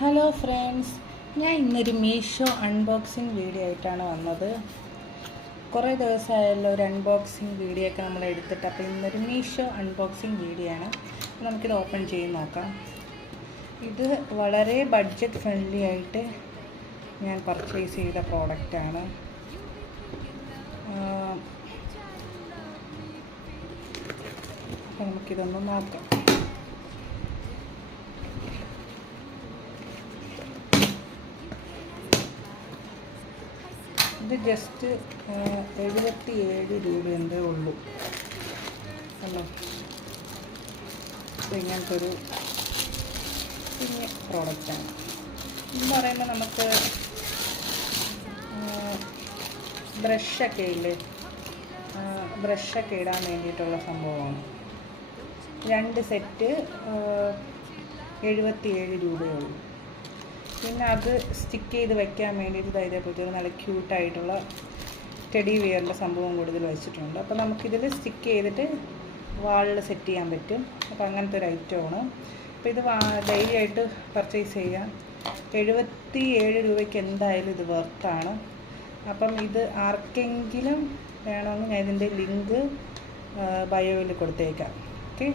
Hello friends, ഞാൻ ഇന്നൊരു Meesho unboxing video ആയിട്ടാണ് വന്നത്. കുറേ ദിവസമായല്ലോ ഒരു അൺബോക്സിങ് വീഡിയോ ഒക്കെ നമ്മൾ എടുത്തിട്ട്. അപ്പോൾ ഇന്നൊരു മീഷോ അൺബോക്സിങ് വീഡിയോ ആണ്. നമുക്കിത് ഓപ്പൺ ചെയ്ത് നോക്കാം. ഇത് വളരെ ബഡ്ജറ്റ് ഫ്രണ്ട്ലി ആയിട്ട് ഞാൻ പർച്ചേസ് ചെയ്ത പ്രോഡക്റ്റാണ്. അപ്പോൾ നമുക്കിതൊന്ന് നോക്കാം. ഇത് ജസ്റ്റ് 77 രൂപയേ ഉള്ളൂ. അല്ലോ, ഇങ്ങനത്തെ ഒരു കുഞ്ഞ് പ്രോഡക്റ്റാണ്. എന്ന് പറയുമ്പോൾ നമുക്ക് ബ്രഷൊക്കെ ഇല്ലേ, ബ്രഷൊക്കെ ഇടാൻ വേണ്ടിയിട്ടുള്ള സംഭവമാണ്. 2 സെറ്റ് 77 രൂപയേ ഉള്ളൂ. പിന്നെ അത് സ്റ്റിക്ക് ചെയ്ത് വെക്കാൻ വേണ്ടിയിട്ട് ഇതേപോലത്തെ ഒരു നല്ല ക്യൂട്ടായിട്ടുള്ള ടെഡി വെയറിൻ്റെ സംഭവം കൂടുതൽ വെച്ചിട്ടുണ്ട്. അപ്പോൾ നമുക്കിതിൽ സ്റ്റിക്ക് ചെയ്തിട്ട് വാളിൽ സെറ്റ് ചെയ്യാൻ പറ്റും. അപ്പോൾ അങ്ങനത്തെ ഒരു ഐറ്റമാണ്. അപ്പോൾ ഇത് ധൈര്യമായിട്ട് പർച്ചേസ് ചെയ്യാം. 77 രൂപയ്ക്ക് എന്തായാലും ഇത് വർത്താണ്. അപ്പം ഇത് ആർക്കെങ്കിലും വേണമെങ്കിൽ ഞാൻ ഇതിൻ്റെ ലിങ്ക് ബയോയിൽ കൊടുത്തേക്കാം. ഓക്കെ,